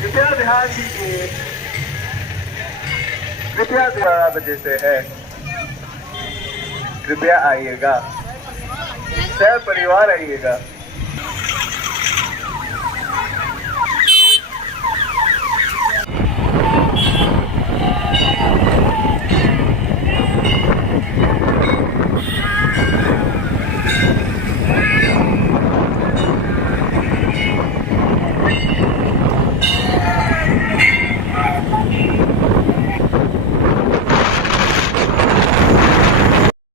कृपया ध्यान दीजिए, कृपया 12 बजे से है, कृपया आइएगा, सह परिवार आइएगा।